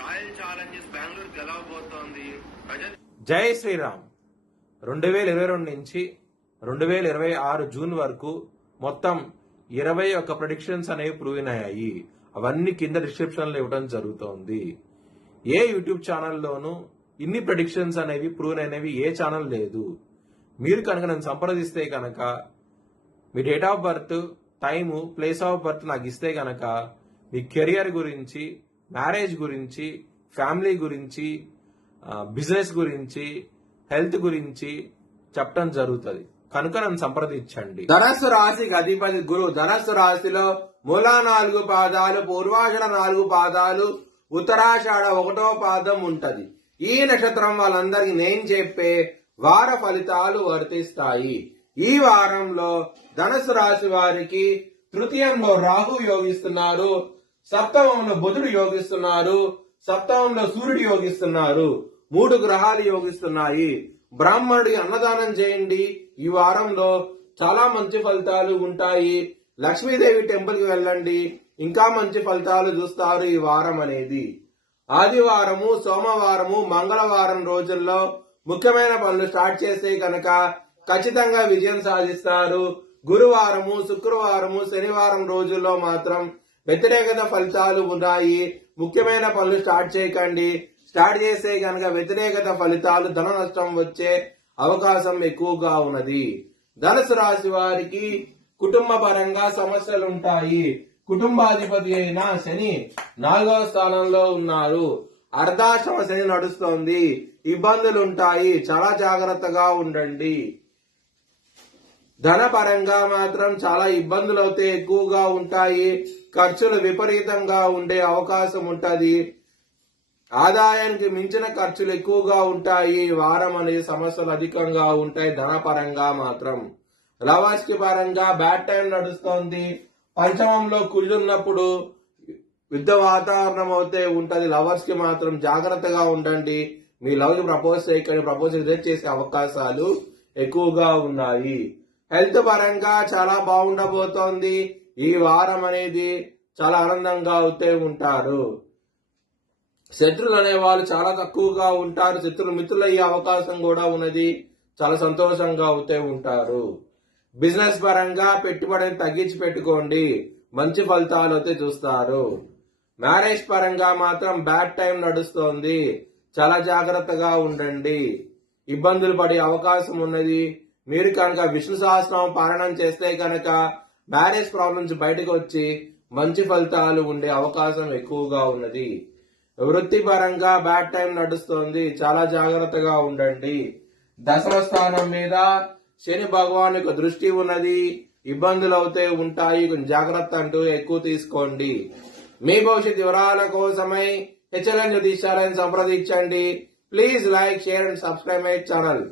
Royal Challengers Bengaluru గెలవబోతోంది. జై శ్రీరామ్. 2022 నుంచి 2026 June వరకు మొత్తం 21 ప్రెడిక్షన్స్ అనేవి ప్రూవ్ అయ్యాయి. అవన్నీ కింద డిస్క్రిప్షన్ లో ఇవ్వడం జరుగుతోంది. ఏ యూట్యూబ్ ఛానల్లోనూ ఇన్ని ప్రెడిక్షన్స్ అనేవి ప్రూవ్ అనేవి ఏ ఛానల్ లేదు. మీరు కనుక నన్ను సంప్రదిస్తే కనుక మీ date of birth, time, place of birth నాకు ఇస్తే కనుక మీ కెరియర్ గురించి, మ్యారేజ్ గురించి, ఫ్యామిలీ గురించి, బిజినెస్ గురించి, హెల్త్ గురించి చెప్పడం జరుగుతుంది. కనుక నన్ను సంప్రదించండి. ధనస్సు రాశికి అధిపతి గురువు. ధనస్సు రాశిలో మూలా 4 పాదాలు, పూర్వాషాఢ 4 పాదాలు, ఉత్తరాషాఢ 1వ పాదం ఉంటది. ఈ నక్షత్రం వాళ్ళందరికీ నేను చెప్పే వార ఫలితాలు వర్తిస్తాయి. ఈ వారంలో ధనుసు రాశి వారికి తృతీయంలో రాహు యోగిస్తున్నారు, సప్తమంలో బుధుడు యోగిస్తున్నారు, సప్తమంలో సూర్యుడు యోగిస్తున్నారు. 3 గ్రహాలు యోగిస్తున్నాయి. బ్రాహ్మణుడి అన్నదానం చేయండి. ఈ వారంలో చాలా మంచి ఫలితాలు ఉంటాయి. లక్ష్మీదేవి టెంపుల్ కి వెళ్ళండి, ఇంకా మంచి ఫలితాలు చూస్తారు ఈ వారం అనేది. ఆదివారము, సోమవారము, మంగళవారం రోజుల్లో ముఖ్యమైన పనులు స్టార్ట్ చేస్తే కనుక ఖచ్చితంగా విజయం సాధిస్తారు. గురువారము, శుక్రవారము, శనివారం రోజుల్లో మాత్రం వ్యతిరేకత ఫలితాలు ఉన్నాయి. ముఖ్యమైన పనులు స్టార్ట్ చేయకండి. స్టార్ట్ చేస్తే కనుక వ్యతిరేకత ఫలితాలు, ధన నష్టం వచ్చే అవకాశం ఎక్కువగా ఉన్నది. ధనుసు రాశి వారికి కుటుంబ పరంగా సమస్యలు ఉంటాయి. కుటుంబాధిపతి అయిన శని 4వ స్థానంలో ఉన్నారు. అర్ధాశ్రమ శని నడుస్తోంది. ఇబ్బందులు ఉంటాయి. చాలా జాగ్రత్తగా ఉండండి. ధన పరంగా మాత్రం చాలా ఇబ్బందులు అయితే ఎక్కువగా ఉంటాయి. ఖర్చులు విపరీతంగా ఉండే అవకాశం ఉంటది. ఆదాయానికి మించిన ఖర్చులు ఎక్కువగా ఉంటాయి. వారం అనేది సమస్యలు అధికంగా ఉంటాయి. ధన పరంగా మాత్రం లవర్స్ కి పరంగా బ్యాడ్ టైం నడుస్తోంది. పంచమంలో కుళ్ళున్నప్పుడు యుద్ధ వాతావరణం అయితే ఉంటది. లవర్స్ కి మాత్రం జాగ్రత్తగా ఉండండి. మీ లవ్ కి ప్రపోజ్ చేయకండి. ప్రపోజ్ రిజెక్ట్ చేసే అవకాశాలు ఎక్కువగా ఉన్నాయి. హెల్త్ పరంగా చాలా బాగుండబోతోంది. ఈ వారం అనేది చాలా ఆనందంగా అవుతే ఉంటారు. శత్రులు అనే వాళ్ళు చాలా తక్కువగా ఉంటారు. శత్రులు మిత్రులు అయ్యే అవకాశం కూడా ఉన్నది. చాలా సంతోషంగా అవుతే ఉంటారు. బిజినెస్ పరంగా పెట్టుబడిని తగ్గించి పెట్టుకోండి. మంచి ఫలితాలు అయితే చూస్తారు. మ్యారేజ్ పరంగా మాత్రం బ్యాడ్ టైం నడుస్తోంది. చాలా జాగ్రత్తగా ఉండండి. ఇబ్బందులు పడే అవకాశం ఉన్నది. మీరు కనుక విష్ణు సహస్రనామం పారాయణం చేస్తే కనుక మ్యారేజ్ ప్రాబ్లమ్స్ బయటకు వచ్చి మంచి ఫలితాలు ఉండే అవకాశం ఎక్కువగా ఉన్నది. వృత్తి పరంగా బ్యాడ్ టైం నడుస్తోంది. చాలా జాగ్రత్తగా ఉండండి. దశమ స్థానం మీద శని భగవాన్ యొక్క దృష్టి ఉన్నది. ఇబ్బందులు అవుతే ఉంటాయి. కొంచెం జాగ్రత్త అంటూ ఎక్కువ తీసుకోండి. మీ భవిష్యత్ వివరాల కోసమై హెచ్ఎల్ఎన్ జ్యోతిష్యాలయాన్ని సంప్రదించండి. Please like, share and subscribe my channel.